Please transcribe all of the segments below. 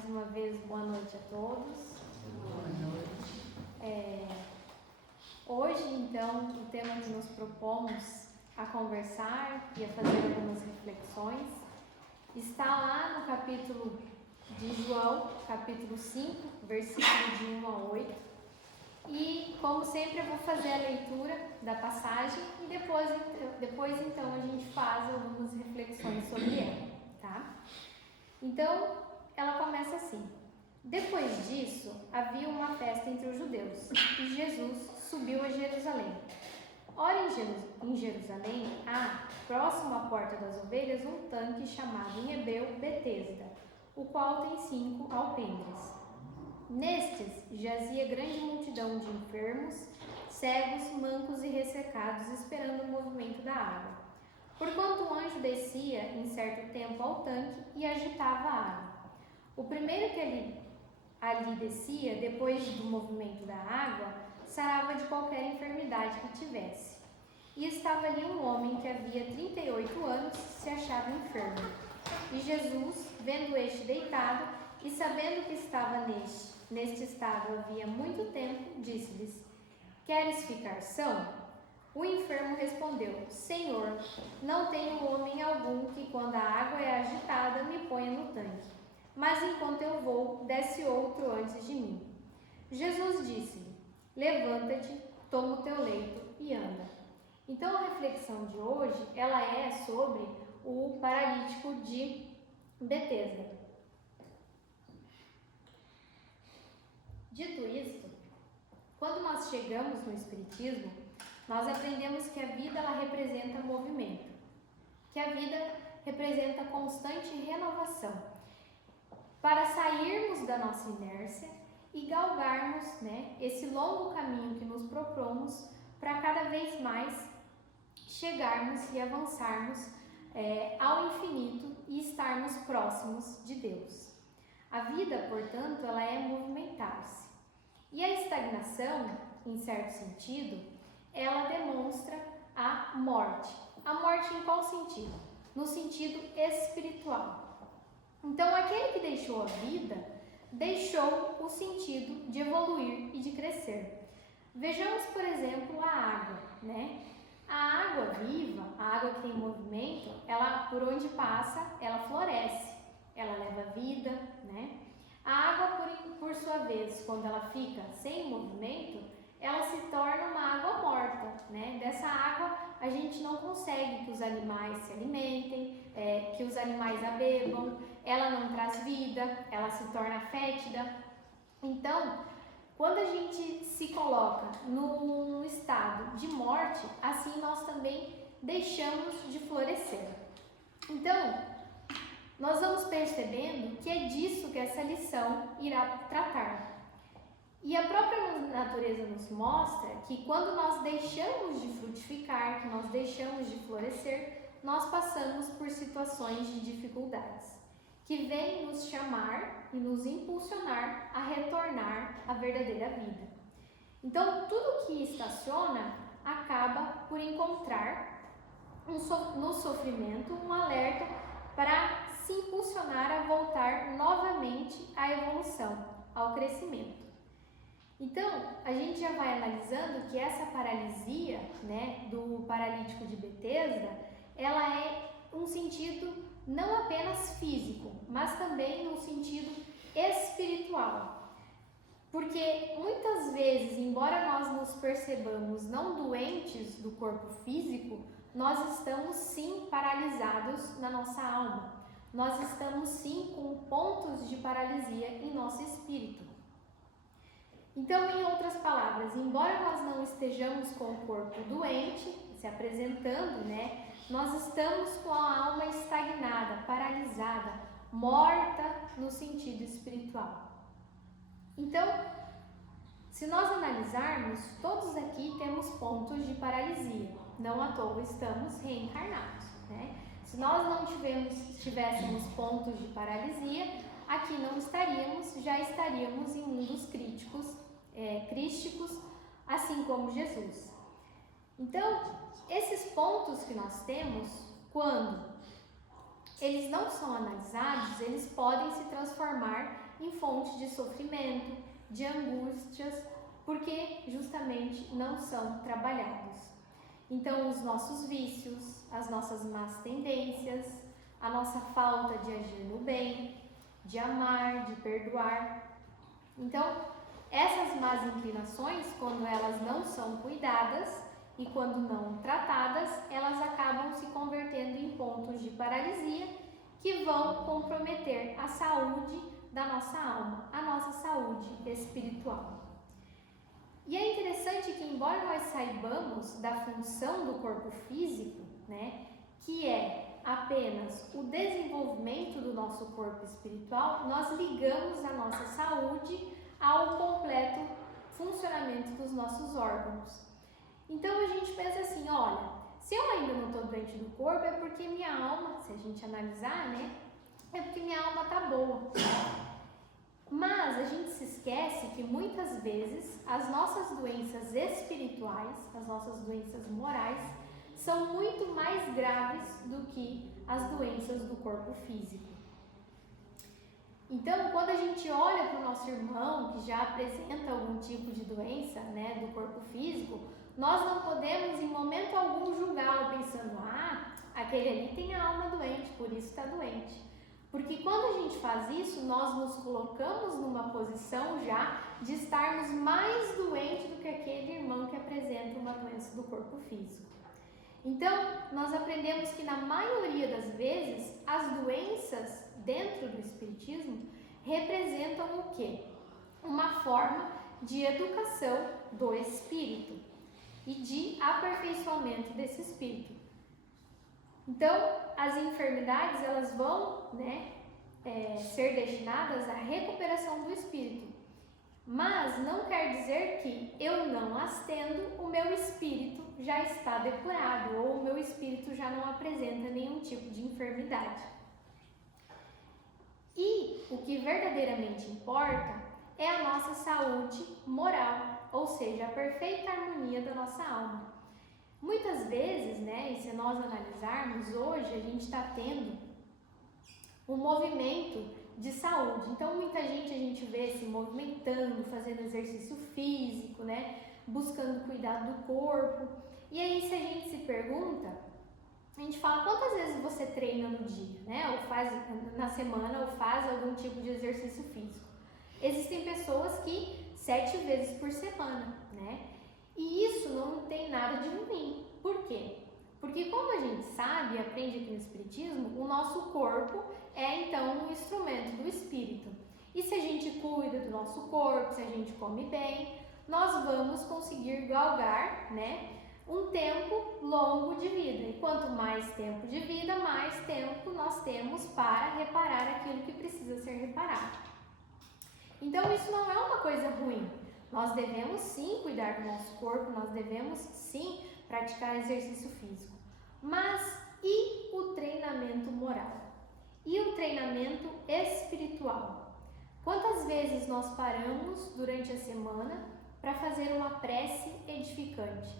mais uma vez, boa noite a todos. Boa noite. Hoje, então, o tema que nos propomos a conversar e a fazer algumas reflexões está lá no capítulo de João, capítulo 5, versículo de 1 a 8. E, como sempre, eu vou fazer a leitura da passagem e depois então, a gente faz algumas reflexões sobre ela, tá? Então, ela começa assim: depois disso, havia uma festa entre os judeus e Jesus subiu a Jerusalém. Ora, em Jerusalém há, próximo à porta das ovelhas, um tanque chamado em hebreu Betesda, o qual tem 5 alpendres. Nestes jazia grande multidão de enfermos, cegos, mancos e ressecados, esperando o movimento da água. Porquanto um anjo descia em certo tempo ao tanque e agitava a água. O primeiro que ali descia, depois do movimento da água, sarava de qualquer enfermidade que tivesse. E estava ali um homem que havia 38 anos se achava enfermo. E Jesus, vendo este deitado e sabendo que estava neste estado havia muito tempo, disse-lhes: queres ficar são? O enfermo respondeu: Senhor, não tenho homem algum que, quando a água é agitada, me ponha no tanque. Mas enquanto eu vou, desce outro antes de mim. Jesus disse-lhe: levanta-te, toma o teu leito e anda. Então a reflexão de hoje, ela é sobre o paralítico de Betesda. Dito isto, quando nós chegamos no Espiritismo, nós aprendemos que a vida ela representa movimento, que a vida representa constante renovação, para sairmos da nossa inércia e galgarmos, esse longo caminho que nos propomos para cada vez mais chegarmos e avançarmos ao infinito e estarmos próximos de Deus. A vida, portanto, ela é movimentar-se. E a estagnação, em certo sentido, ela demonstra a morte. A morte em qual sentido? No sentido espiritual. Então, aquele que deixou a vida, deixou o sentido de evoluir e de crescer. Vejamos, por exemplo, a água, A água viva, a água que tem movimento, ela, por onde passa, ela floresce, ela leva vida, A água, por sua vez, quando ela fica sem movimento, ela se torna uma água morta, Dessa água a gente não consegue que os animais se alimentem, que os animais a bebam, ela não traz vida, ela se torna fétida. Então, quando a gente se coloca no estado de morte, assim nós também deixamos de florescer. Então, nós vamos percebendo que é disso que essa lição irá tratar. E a própria natureza nos mostra que quando nós deixamos de frutificar, que nós deixamos de florescer, nós passamos por situações de dificuldades, que vêm nos chamar e nos impulsionar a retornar à verdadeira vida. Então, tudo que estaciona acaba por encontrar no sofrimento um alerta para se impulsionar a voltar novamente à evolução, ao crescimento. Então, a gente já vai analisando que essa paralisia, do paralítico de Betesda, ela é um sentido não apenas físico, mas também no sentido espiritual. Porque muitas vezes, embora nós nos percebamos não doentes do corpo físico, nós estamos sim paralisados na nossa alma. Nós estamos sim com pontos de paralisia em nosso espírito. Então, em outras palavras, embora nós não estejamos com o corpo doente, se apresentando, nós estamos com a alma estagnada, paralisada, morta no sentido espiritual. Então, se nós analisarmos, todos aqui temos pontos de paralisia, não à toa estamos reencarnados, Se nós não tivéssemos pontos de paralisia, aqui não estaríamos, já estaríamos em mundos crísticos, assim como Jesus. Então, esses pontos que nós temos, quando eles não são analisados, eles podem se transformar em fontes de sofrimento, de angústias, porque justamente não são trabalhados. Então, os nossos vícios, as nossas más tendências, a nossa falta de agir no bem, de amar, de perdoar. Então, essas más inclinações, quando elas não são cuidadas e quando não tratadas, elas acabam se convertendo em pontos de paralisia que vão comprometer a saúde da nossa alma, a nossa saúde espiritual. E é interessante que, embora nós saibamos da função do corpo físico, né, que é apenas o desenvolvimento do nosso corpo espiritual, nós ligamos a nossa saúde ao completo funcionamento dos nossos órgãos. Então a gente pensa assim, olha, se eu ainda não estou doente do corpo é porque minha alma, se a gente analisar, né, é porque minha alma está boa. Mas a gente se esquece que muitas vezes as nossas doenças espirituais, as nossas doenças morais, são muito mais graves do que as doenças do corpo físico. Então, quando a gente olha para o nosso irmão que já apresenta algum tipo de doença, né, do corpo físico, nós não podemos em momento algum julgá-lo pensando, aquele ali tem a alma doente, por isso está doente. Porque quando a gente faz isso, nós nos colocamos numa posição já de estarmos mais doentes do que aquele irmão que apresenta uma doença do corpo físico. Então, nós aprendemos que na maioria das vezes, as doenças dentro do espiritismo representam o quê? Uma forma de educação do espírito e de aperfeiçoamento desse espírito. Então, as enfermidades, elas vão, ser destinadas à recuperação do espírito. Mas não quer dizer que eu não as tendo, o meu espírito já está depurado ou o meu espírito já não apresenta nenhum tipo de enfermidade. E o que verdadeiramente importa é a nossa saúde moral, ou seja, a perfeita harmonia da nossa alma. Muitas vezes, e se nós analisarmos, hoje a gente está tendo um movimento de saúde. Então, muita gente a gente vê se movimentando, fazendo exercício físico, buscando cuidar do corpo. E aí, se a gente se pergunta, a gente fala quantas vezes você treina no dia, ou faz na semana, ou faz algum tipo de exercício físico. Existem pessoas que 7 vezes por semana, E isso não tem nada de ruim. Por quê? Porque como a gente sabe e aprende aqui no Espiritismo, o nosso corpo é então um instrumento do Espírito. E se a gente cuida do nosso corpo, se a gente come bem, nós vamos conseguir galgar, um tempo longo de vida. E quanto mais tempo de vida, mais tempo nós temos para reparar aquilo que precisa ser reparado. Então isso não é uma coisa ruim. Nós devemos sim cuidar do nosso corpo, nós devemos sim praticar exercício físico. Mas e o treinamento moral? E o treinamento espiritual? Quantas vezes nós paramos durante a semana para fazer uma prece edificante?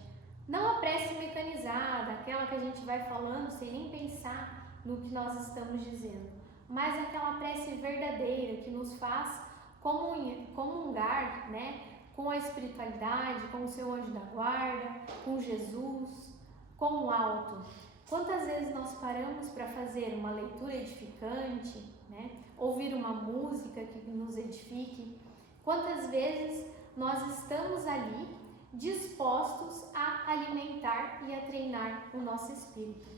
Não a prece mecanizada, aquela que a gente vai falando sem nem pensar no que nós estamos dizendo, mas aquela prece verdadeira que nos faz comungar, com a espiritualidade, com o seu anjo da guarda, com Jesus, com o alto. Quantas vezes nós paramos para fazer uma leitura edificante, ouvir uma música que nos edifique? Quantas vezes nós estamos ali dispostos a alimentar e a treinar o nosso espírito?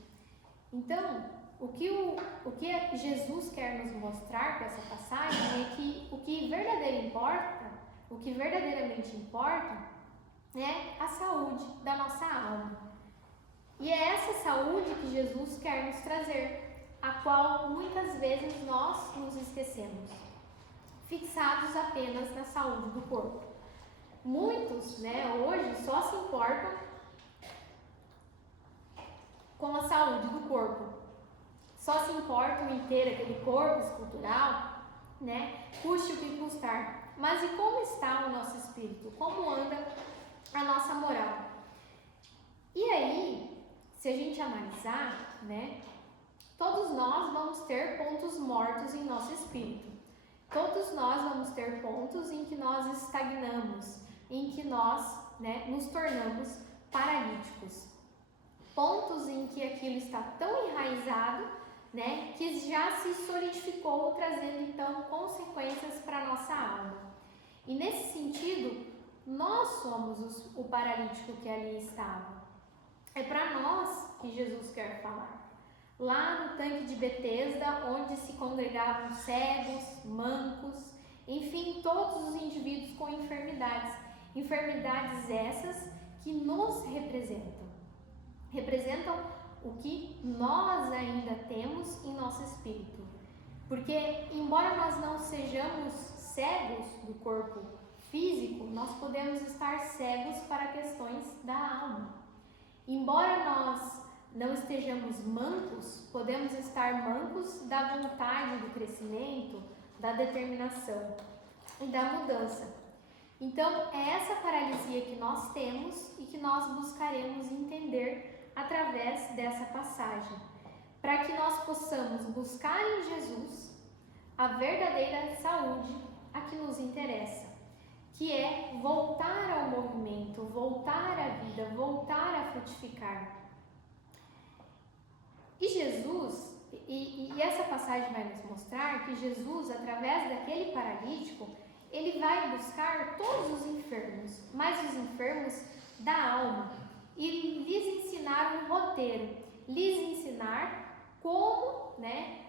Então, o que Jesus quer nos mostrar com essa passagem é que o que verdadeiramente importa é a saúde da nossa alma. E é essa saúde que Jesus quer nos trazer, a qual muitas vezes nós nos esquecemos, fixados apenas na saúde do corpo. Muitos, hoje só se importam com a saúde do corpo. Só se importam em ter aquele corpo escultural, custe o que custar. Mas e como está o nosso espírito? Como anda a nossa moral? E aí, se a gente analisar, todos nós vamos ter pontos mortos em nosso espírito. todos nós vamos ter pontos em que nós estagnamos, em que nós, nos tornamos paralíticos. Pontos em que aquilo está tão enraizado, que já se solidificou, trazendo então consequências para a nossa alma. E nesse sentido, nós somos o paralítico que ali estava. É para nós que Jesus quer falar. Lá no tanque de Betesda, onde se congregavam cegos, mancos, enfim, todos os indivíduos com enfermidades. Enfermidades essas que nos representam. Representam o que nós ainda temos em nosso espírito. Porque, embora nós não sejamos cegos do corpo físico, nós podemos estar cegos para questões da alma. Embora nós não estejamos mancos, podemos estar mancos da vontade do crescimento, da determinação e da mudança. Então, é essa paralisia que nós temos e que nós buscaremos entender através dessa passagem, para que nós possamos buscar em Jesus a verdadeira saúde a que nos interessa, que é voltar ao movimento, voltar à vida, voltar a frutificar. E Jesus, e essa passagem vai nos mostrar que Jesus, através daquele paralítico, ele vai buscar todos os enfermos, mas os enfermos da alma, e lhes ensinar um roteiro, lhes ensinar como,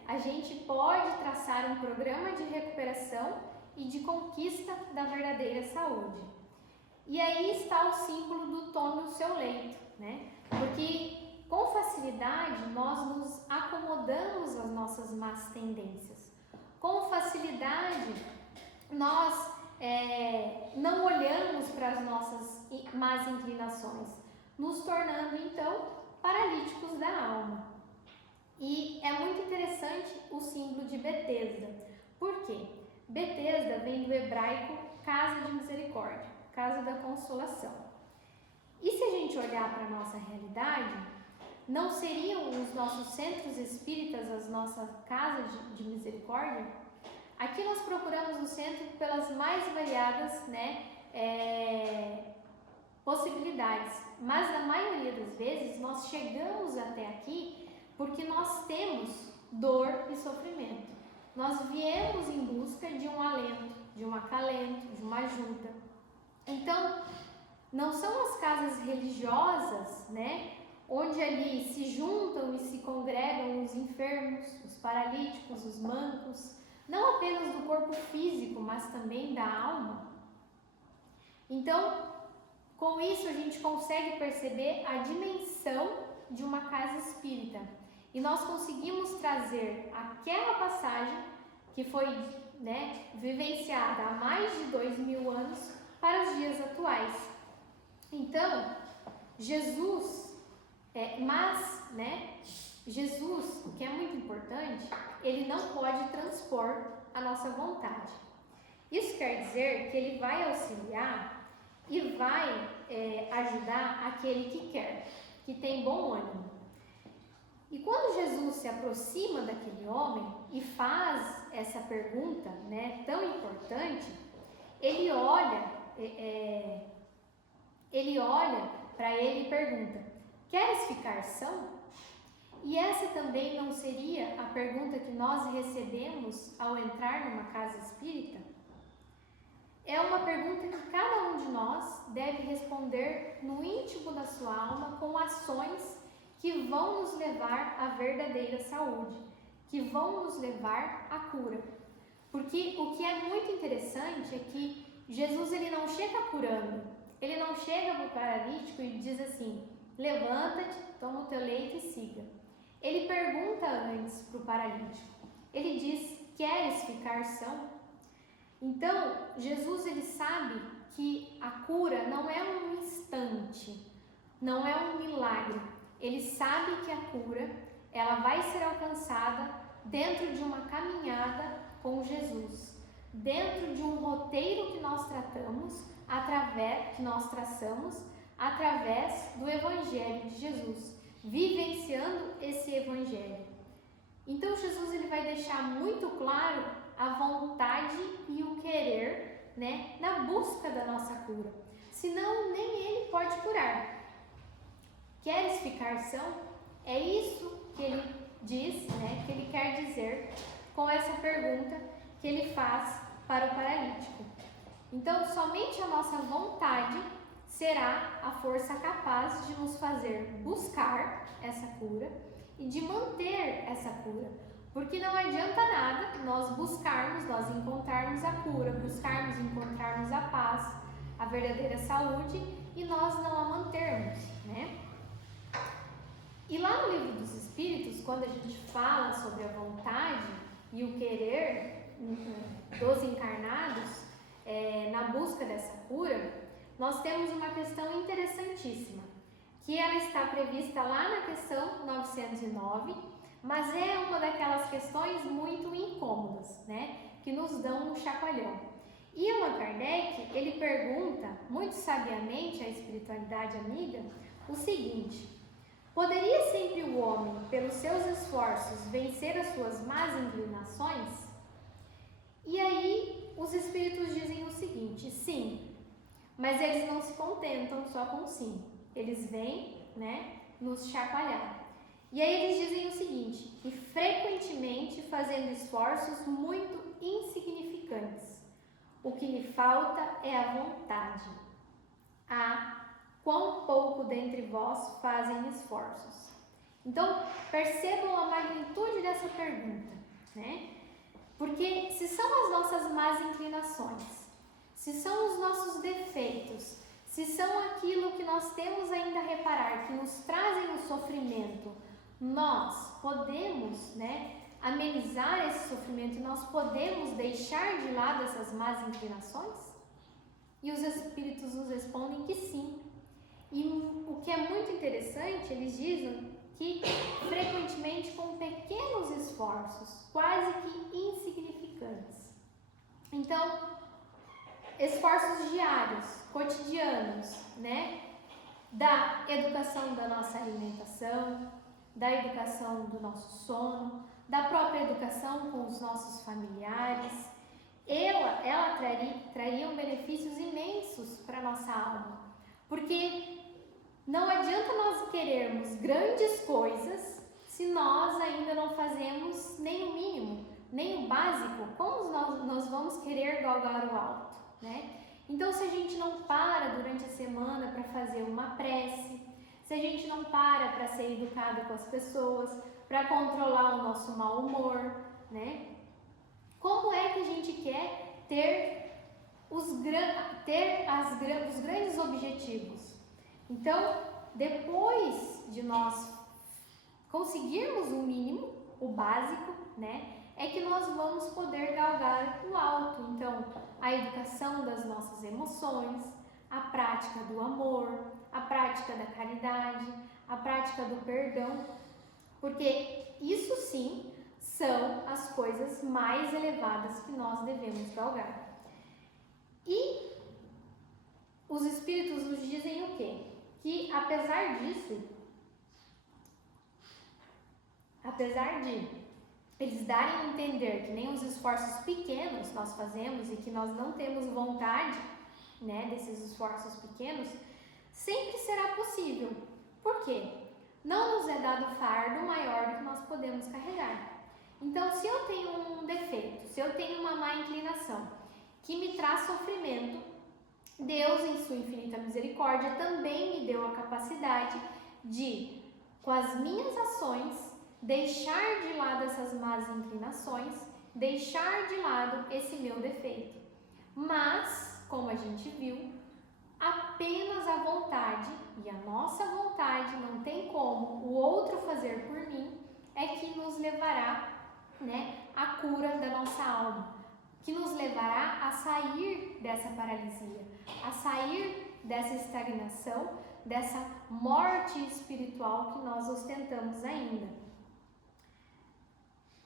a gente pode traçar um programa de recuperação e de conquista da verdadeira saúde. E aí está o símbolo do tome o seu leito, Porque com facilidade nós nos acomodamos às nossas más tendências. Com facilidade nós não olhamos para as nossas más inclinações, nos tornando então paralíticos da alma. E é muito interessante o símbolo de Betesda. Por quê? Betesda vem do hebraico casa de misericórdia, casa da consolação. E se a gente olhar para a nossa realidade, não seriam os nossos centros espíritas as nossas casas de misericórdia? Aqui nós procuramos o centro pelas mais variadas possibilidades, mas na maioria das vezes nós chegamos até aqui porque nós temos dor e sofrimento. Nós viemos em busca de um alento, de um acalento, de uma ajuda. Então, não são as casas religiosas, onde ali se juntam e se congregam os enfermos, os paralíticos, os mancos, não apenas do corpo físico, mas também da alma. Então, com isso a gente consegue perceber a dimensão de uma casa espírita. E nós conseguimos trazer aquela passagem que foi vivenciada há mais de 2000 anos para os dias atuais. Então, Jesus, Jesus, o que é muito importante, ele não pode transpor a nossa vontade. Isso quer dizer que ele vai auxiliar e vai ajudar aquele que quer, que tem bom ânimo. E quando Jesus se aproxima daquele homem e faz essa pergunta, tão importante, ele olha para ele e pergunta: queres ficar são? E essa também não seria a pergunta que nós recebemos ao entrar numa casa espírita? É uma pergunta que cada um de nós deve responder no íntimo da sua alma com ações que vão nos levar à verdadeira saúde, que vão nos levar à cura. Porque o que é muito interessante é que Jesus ele não chega curando, ele não chega para o paralítico e diz assim: levanta-te, toma o teu leito e siga. Ele pergunta antes para o paralítico, ele diz: queres ficar são? Então, Jesus ele sabe que a cura não é um instante, não é um milagre. Ele sabe que a cura, ela vai ser alcançada dentro de uma caminhada com Jesus, dentro de um roteiro que nós traçamos através do Evangelho de Jesus, vivenciando esse Evangelho. Então Jesus ele vai deixar muito claro a vontade e o querer, né, na busca da nossa cura. Senão nem ele pode curar. Queres ficar são? É isso que ele diz, né, que ele quer dizer com essa pergunta que ele faz para o paralítico. Então, somente a nossa vontade será a força capaz de nos fazer buscar essa cura e de manter essa cura. Porque não adianta nada nós buscarmos, nós encontrarmos a cura, buscarmos encontrarmos a paz, a verdadeira saúde e nós não a mantermos, né? E lá no Livro dos Espíritos, quando a gente fala sobre a vontade e o querer dos encarnados na busca dessa cura, nós temos uma questão interessantíssima, que ela está prevista lá na questão 909, mas é uma daquelas questões muito incômodas, né, que nos dão um chacoalhão. E Allan Kardec, ele pergunta, muito sabiamente à espiritualidade amiga, o seguinte: poderia sempre o homem, pelos seus esforços, vencer as suas más inclinações? E aí os espíritos dizem o seguinte: sim, mas eles não se contentam só com sim. Eles vêm, né, nos chacoalhar. E aí eles dizem o seguinte: e frequentemente fazendo esforços muito insignificantes. O que lhe falta é a vontade. Quão pouco dentre vós fazem esforços. Então, percebam a magnitude dessa pergunta, né? Porque se são as nossas más inclinações, se são os nossos defeitos, se são aquilo que nós temos ainda a reparar, que nos trazem o sofrimento, nós podemos, né, amenizar esse sofrimento, nós podemos deixar de lado essas más inclinações? E os espíritos nos respondem que sim. E o que é muito interessante, eles dizem que frequentemente com pequenos esforços, quase que insignificantes. Então, esforços diários, cotidianos, né? Da educação da nossa alimentação, da educação do nosso sono, da própria educação com os nossos familiares, ela traria benefícios imensos para a nossa alma. Porque não adianta nós querermos grandes coisas se nós ainda não fazemos nem o mínimo, nem o básico. Como nós vamos querer galgar o alto, né? Então, se a gente não para durante a semana para fazer uma prece, se a gente não para ser educado com as pessoas, para controlar o nosso mau humor, né? Como é que a gente quer ter os grandes objetivos? Então, depois de nós conseguirmos o mínimo, o básico, né, é que nós vamos poder galgar o alto. Então, a educação das nossas emoções, a prática do amor, a prática da caridade, a prática do perdão, porque isso sim são as coisas mais elevadas que nós devemos galgar. E os espíritos nos dizem o quê? Que apesar disso, apesar de eles darem a entender que nem os esforços pequenos nós fazemos e que nós não temos vontade, né, desses esforços pequenos, sempre será possível. Por quê? Não nos é dado fardo maior do que nós podemos carregar. Então, se eu tenho um defeito, se eu tenho uma má inclinação que me traz sofrimento, Deus, em sua infinita misericórdia, também me deu a capacidade de, com as minhas ações, deixar de lado essas más inclinações, deixar de lado esse meu defeito. Mas, como a gente viu, apenas a vontade, e a nossa vontade não tem como o outro fazer por mim, é que nos levará, né, à cura da nossa alma, que nos levará a sair dessa paralisia, a sair dessa estagnação, dessa morte espiritual que nós ostentamos ainda.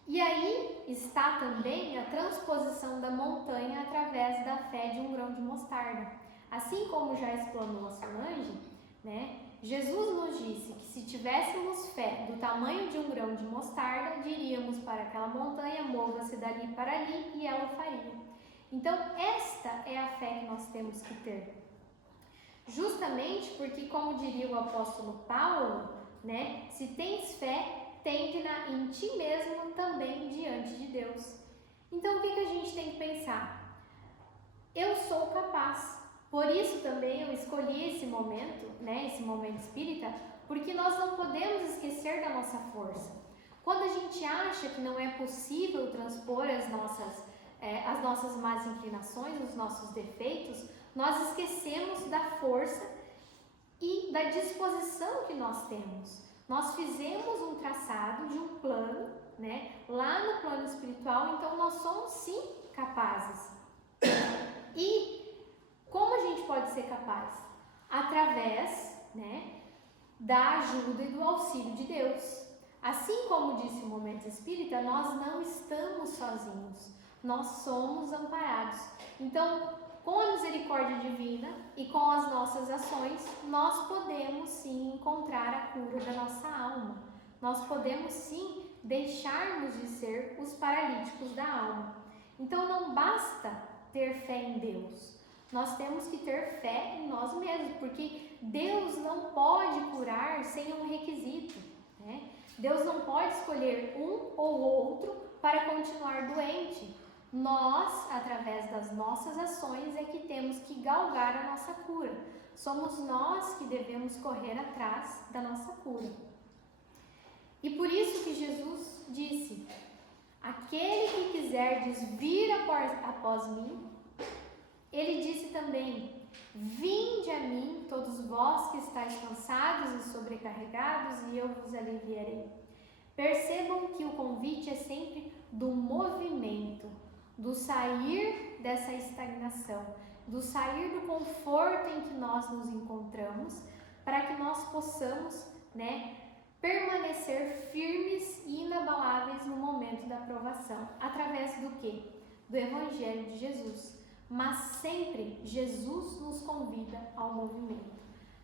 E aí está também a transposição da montanha através da fé de um grão de mostarda. Assim como já explanou a Solange, né, Jesus nos disse que se tivéssemos fé do tamanho de um grão de mostarda, diríamos para aquela montanha, mova-se dali para ali, e ela o faria. Então, esta é a fé que nós temos que ter. Justamente porque, como diria o apóstolo Paulo, né, se tens fé, tende-na em ti mesmo também diante de Deus. Então, o que a gente tem que pensar? Eu sou capaz. Por isso também eu escolhi esse momento, né, esse momento espírita, porque nós não podemos esquecer da nossa força. Quando a gente acha que não é possível transpor as nossas más inclinações, os nossos defeitos, nós esquecemos da força e da disposição que nós temos. Nós fizemos um traçado de um plano, né, lá no plano espiritual, então nós somos sim capazes. E como a gente pode ser capaz? Através, né, da ajuda e do auxílio de Deus. Assim como disse o Momento Espírita, nós não estamos sozinhos, nós somos amparados. Então, com a misericórdia divina e com as nossas ações, nós podemos sim encontrar a cura da nossa alma. Nós podemos sim deixarmos de ser os paralíticos da alma. Então, não basta ter fé em Deus. Nós temos que ter fé em nós mesmos, porque Deus não pode curar sem um requisito, né? Deus não pode escolher um ou outro para continuar doente. Nós, através das nossas ações, é que temos que galgar a nossa cura. Somos nós que devemos correr atrás da nossa cura. E por isso que Jesus disse: aquele que quiserdes vir após mim, ele disse também: vinde a mim, todos vós que estáis cansados e sobrecarregados, e eu vos aliviarei. Percebam que o convite é sempre do movimento, do sair dessa estagnação, do sair do conforto em que nós nos encontramos, para que nós possamos, né, permanecer firmes e inabaláveis no momento da provação. Através do quê? Do Evangelho de Jesus. Mas sempre Jesus nos convida ao movimento.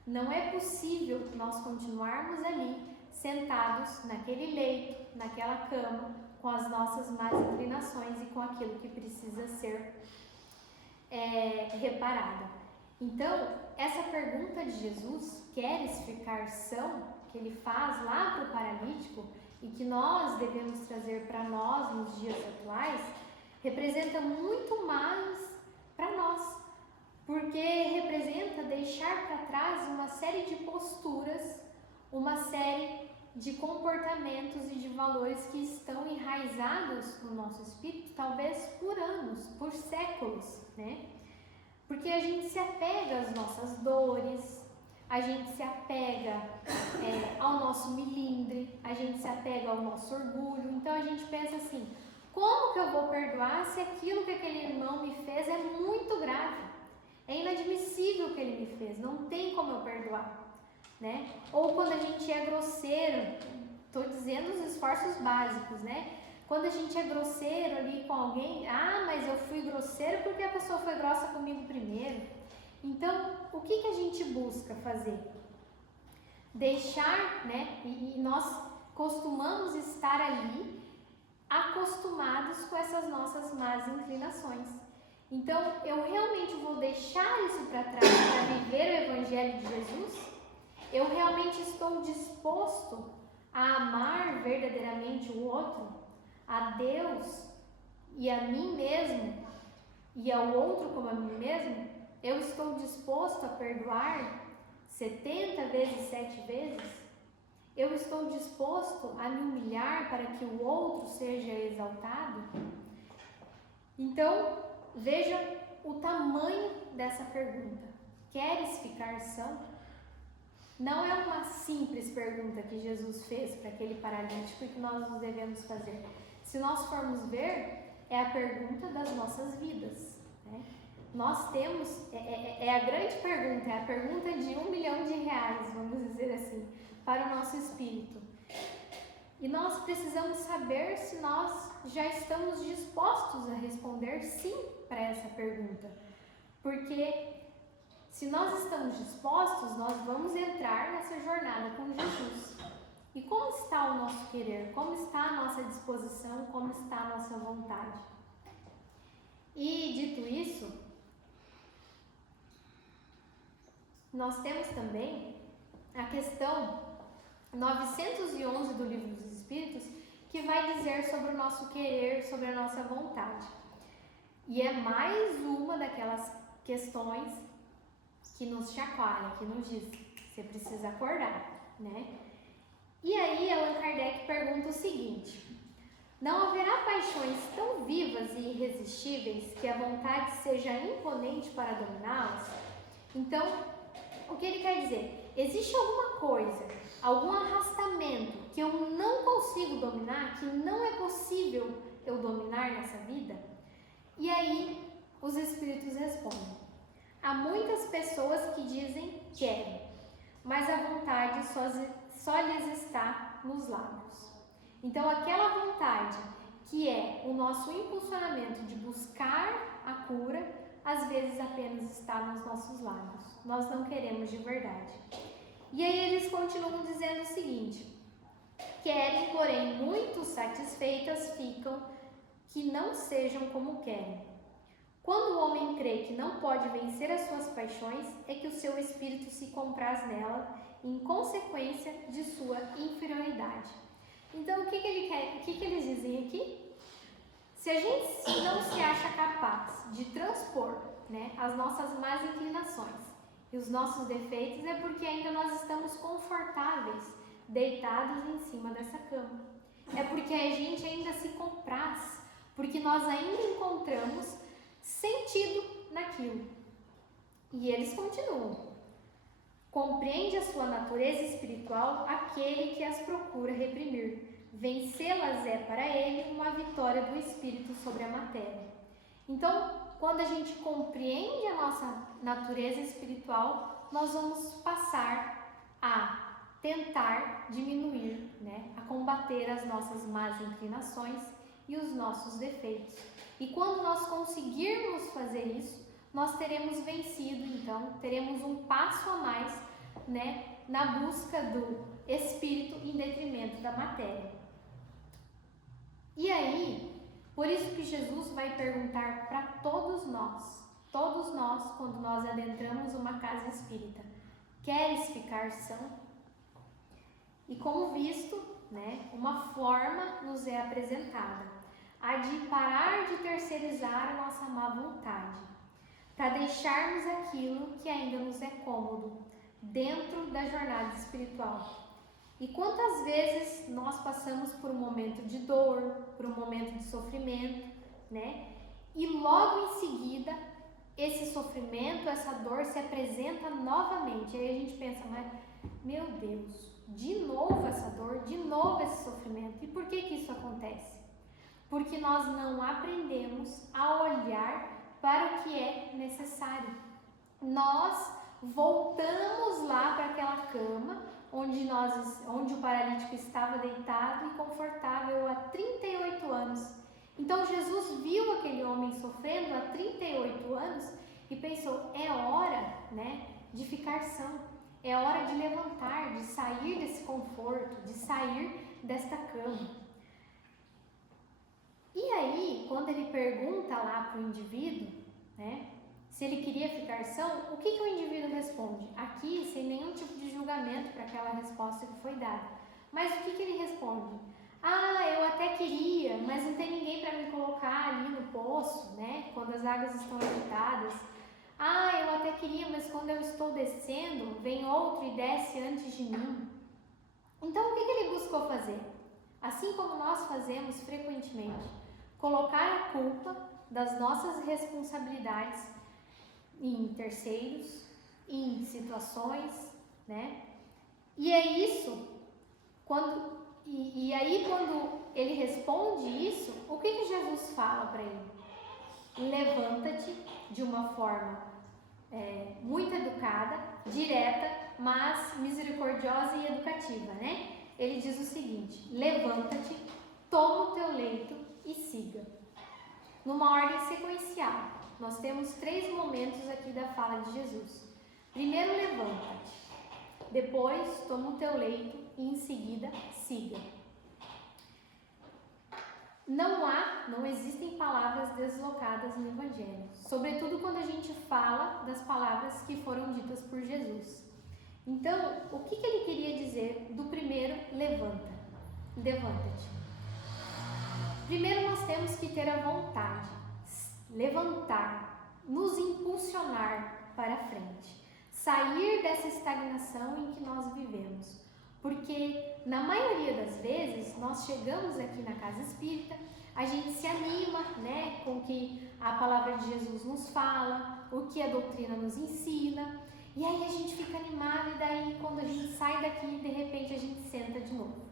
Não é possível nós continuarmos ali, sentados naquele leito, naquela cama, com as nossas más inclinações e com aquilo que precisa ser reparado. Então, essa pergunta de Jesus, queres ficar são, que ele faz lá para o paralítico e que nós devemos trazer para nós nos dias atuais, representa muito mais para nós, porque representa deixar para trás uma série de posturas, uma série de comportamentos e de valores que estão enraizados no nosso espírito, talvez por anos, por séculos, né? Porque a gente se apega às nossas dores, a gente se apega ao nosso melindre, a gente se apega ao nosso orgulho. Então a gente pensa assim: como que eu vou perdoar se aquilo que aquele irmão me fez é muito grave? É inadmissível o que ele me fez, não tem como eu perdoar, né? Ou quando a gente é grosseiro, estou dizendo os esforços básicos, né? Quando a gente é grosseiro ali com alguém, mas eu fui grosseiro porque a pessoa foi grossa comigo primeiro. Então, o que a gente busca fazer? Deixar, né? E nós costumamos estar ali acostumados com essas nossas más inclinações. Então, eu realmente vou deixar isso para trás para viver o Evangelho de Jesus? Eu realmente estou disposto a amar verdadeiramente o outro, a Deus e a mim mesmo, e ao outro como a mim mesmo? Eu estou disposto a perdoar 70 vezes, 7 vezes? Eu estou disposto a me humilhar para que o outro seja exaltado? Então, veja o tamanho dessa pergunta. Queres ficar são? Não é uma simples pergunta que Jesus fez para aquele paralítico e que nós nos devemos fazer. Se nós formos ver, é a pergunta das nossas vidas, né? Nós temos, a grande pergunta, é a pergunta de R$1 milhão, vamos dizer assim, para o nosso espírito. E nós precisamos saber se nós já estamos dispostos a responder sim para essa pergunta. Porque Se nós estamos dispostos, nós vamos entrar nessa jornada com Jesus. E como está o nosso querer? Como está a nossa disposição? Como está a nossa vontade? E dito isso, nós temos também a questão 911 do Livro dos Espíritos, que vai dizer sobre o nosso querer, sobre a nossa vontade. E é mais uma daquelas questões que nos chacoalha, que nos diz, você precisa acordar, né? E aí Allan Kardec pergunta o seguinte: não haverá paixões tão vivas e irresistíveis que a vontade seja imponente para dominá-las? Então, o que ele quer dizer? Existe alguma coisa, algum arrastamento que eu não consigo dominar, que não é possível eu dominar nessa vida? E aí os espíritos respondem: há muitas pessoas que dizem querem, mas a vontade só lhes está nos lábios. Então aquela vontade que é o nosso impulsionamento de buscar a cura, às vezes apenas está nos nossos lábios. Nós não queremos de verdade. E aí eles continuam dizendo o seguinte: querem, porém muito satisfeitas ficam, que não sejam como querem. Quando o homem crê que não pode vencer as suas paixões, é que o seu espírito se compraz nela, em consequência de sua inferioridade. Então, o que eles dizem aqui? Se a gente não se acha capaz de transpor, né, as nossas más inclinações e os nossos defeitos, é porque ainda nós estamos confortáveis, deitados em cima dessa cama. É porque a gente ainda se compraz, porque nós ainda encontramos sentido naquilo. E eles continuam: compreende a sua natureza espiritual aquele que as procura reprimir. Vencê-las é para ele uma vitória do espírito sobre a matéria. Então, quando a gente compreende a nossa natureza espiritual, nós vamos passar a tentar diminuir, né, a combater as nossas más inclinações e os nossos defeitos. E quando nós conseguirmos fazer isso, nós teremos vencido, então, teremos um passo a mais, né, na busca do espírito em detrimento da matéria. E aí, por isso que Jesus vai perguntar para todos nós, quando nós adentramos uma casa espírita: queres ficar são? E como visto, né, uma forma nos é apresentada, a de parar de terceirizar a nossa má vontade, para deixarmos aquilo que ainda nos é cômodo dentro da jornada espiritual. E quantas vezes nós passamos por um momento de dor, por um momento de sofrimento, né? E logo em seguida, esse sofrimento, essa dor se apresenta novamente. Aí a gente pensa, mas, meu Deus, de novo essa dor, de novo esse sofrimento. E por que isso acontece? Porque nós não aprendemos a olhar para o que é necessário. Nós voltamos lá para aquela cama onde o paralítico estava deitado e confortável há 38 anos. Então Jesus viu aquele homem sofrendo há 38 anos e pensou: é hora, né, de ficar são, é hora de levantar, de sair desse conforto, de sair desta cama. E aí, quando ele pergunta lá para o indivíduo, né, se ele queria ficar são, o que o indivíduo responde? Aqui, sem nenhum tipo de julgamento para aquela resposta que foi dada. Mas o que ele responde? Ah, eu até queria, mas não tem ninguém para me colocar ali no poço, né? Quando as águas estão agitadas. Ah, eu até queria, mas quando eu estou descendo, vem outro e desce antes de mim. Então, o que ele buscou fazer? Assim como nós fazemos frequentemente, colocar a culpa das nossas responsabilidades em terceiros, em situações, né? E é isso, quando ele responde isso, o que Jesus fala para ele? Levanta-te, de uma forma muito educada, direta, mas misericordiosa e educativa, né? Ele diz o seguinte: levanta-te, toma o teu leito e siga. Numa ordem sequencial. Nós temos 3 momentos aqui da fala de Jesus. Primeiro levanta-te, depois toma o teu leito e em seguida siga. Não existem palavras deslocadas no Evangelho, sobretudo quando a gente fala das palavras que foram ditas por Jesus. Então, o que ele queria dizer do primeiro levanta-te? Primeiro nós temos que ter a vontade, levantar, nos impulsionar para frente, sair dessa estagnação em que nós vivemos. Porque na maioria das vezes nós chegamos aqui na casa espírita, a gente se anima, né, com o que a palavra de Jesus nos fala, o que a doutrina nos ensina, e aí a gente fica animado e daí quando a gente sai daqui, de repente a gente senta de novo,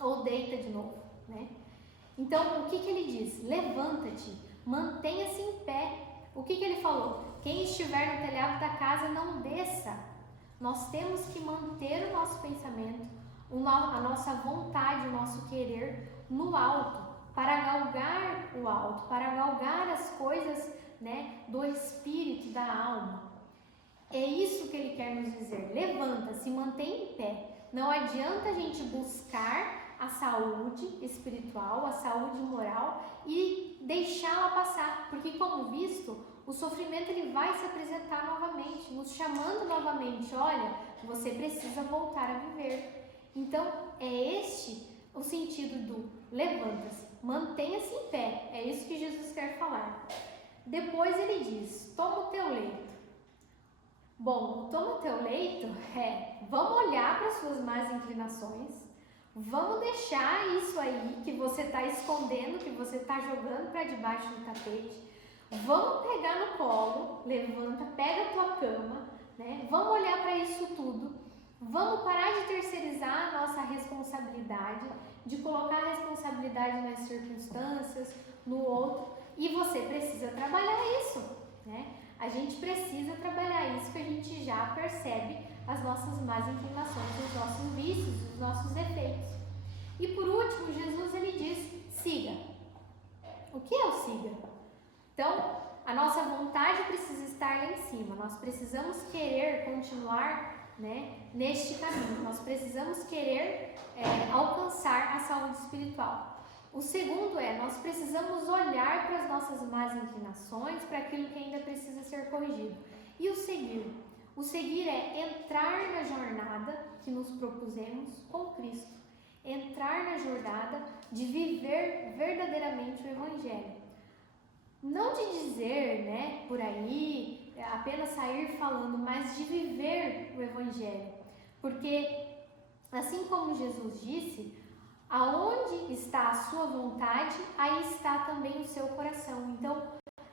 ou deita de novo, né? Então o que ele diz? Levanta-te, mantenha-se em pé. O que ele falou? Quem estiver no telhado da casa não desça. Nós temos que manter o nosso pensamento, a nossa vontade, o nosso querer no alto, para galgar o alto, para galgar as coisas, né, do espírito, da alma. É isso que ele quer nos dizer. Levanta, se mantém em pé. Não adianta a gente buscar a saúde espiritual, a saúde moral e deixá-la passar, porque como visto, o sofrimento ele vai se apresentar novamente, nos chamando novamente. Olha, você precisa voltar a viver. Então, é este o sentido do levanta-se, mantenha-se em pé. É isso que Jesus quer falar. Depois ele diz, toma o teu leito. Bom, toma o teu leito vamos olhar para as suas más inclinações, vamos deixar isso aí que você está escondendo, que você está jogando para debaixo do tapete. Vamos pegar no colo, levanta, pega a tua cama, né? Vamos olhar para isso tudo. Vamos parar de terceirizar a nossa responsabilidade, de colocar a responsabilidade nas circunstâncias, no outro. E você precisa trabalhar isso, né? A gente precisa trabalhar isso, que a gente já percebe as nossas más inclinações, os nossos vícios, os nossos defeitos. E por último, Jesus ele diz, siga. O que é o siga? Então, a nossa vontade precisa estar lá em cima, nós precisamos querer continuar, né, neste caminho, nós precisamos querer alcançar a saúde espiritual. O segundo nós precisamos olhar para as nossas más inclinações, para aquilo que ainda precisa ser corrigido. E o seguir? O seguir é entrar na jornada que nos propusemos com Cristo, entrar na jornada de viver verdadeiramente o Evangelho. Não de dizer, né, por aí, apenas sair falando, mas de viver o Evangelho. Porque, assim como Jesus disse, aonde está a sua vontade, aí está também o seu coração. Então,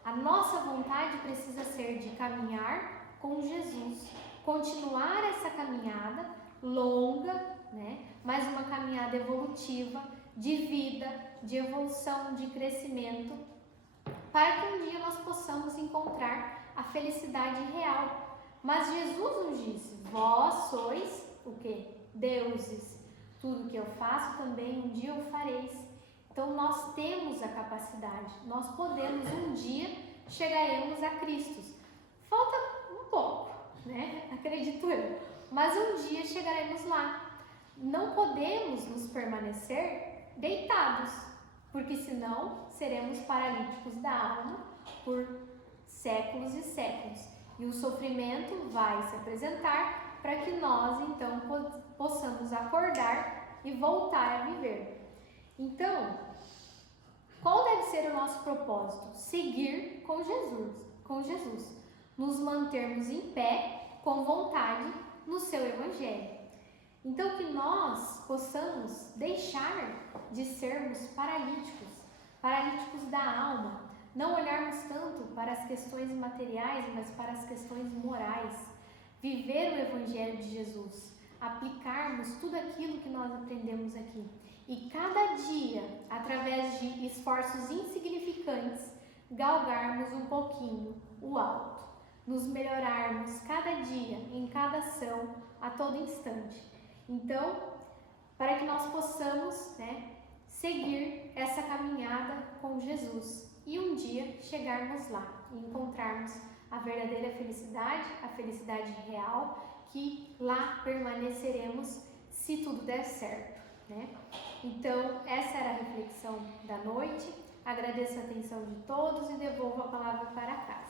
a nossa vontade precisa ser de caminhar com Jesus, continuar essa caminhada longa, né, mas uma caminhada evolutiva, de vida, de evolução, de crescimento, para que um dia nós possamos encontrar a felicidade real. Mas Jesus nos disse, vós sois o quê? Deuses. Tudo que eu faço também um dia eu fareis. Então nós temos a capacidade, nós podemos um dia chegaremos a Cristo. Falta um pouco, né? Acredito eu. Mas um dia chegaremos lá. Não podemos nos permanecer deitados, porque senão seremos paralíticos da alma por séculos e séculos. E o sofrimento vai se apresentar para que nós, então, possamos acordar e voltar a viver. Então, qual deve ser o nosso propósito? Seguir com Jesus. Nos mantermos em pé, com vontade, no seu Evangelho. Então, que nós possamos deixar de sermos paralíticos da alma, não olharmos tanto para as questões materiais, mas para as questões morais, viver o Evangelho de Jesus, aplicarmos tudo aquilo que nós aprendemos aqui e cada dia, através de esforços insignificantes, galgarmos um pouquinho o alto, nos melhorarmos cada dia, em cada ação, a todo instante. Então, para que nós possamos, né, seguir essa caminhada com Jesus e um dia chegarmos lá e encontrarmos a verdadeira felicidade, a felicidade real, que lá permaneceremos se tudo der certo, né? Então, essa era a reflexão da noite. Agradeço a atenção de todos e devolvo a palavra para casa.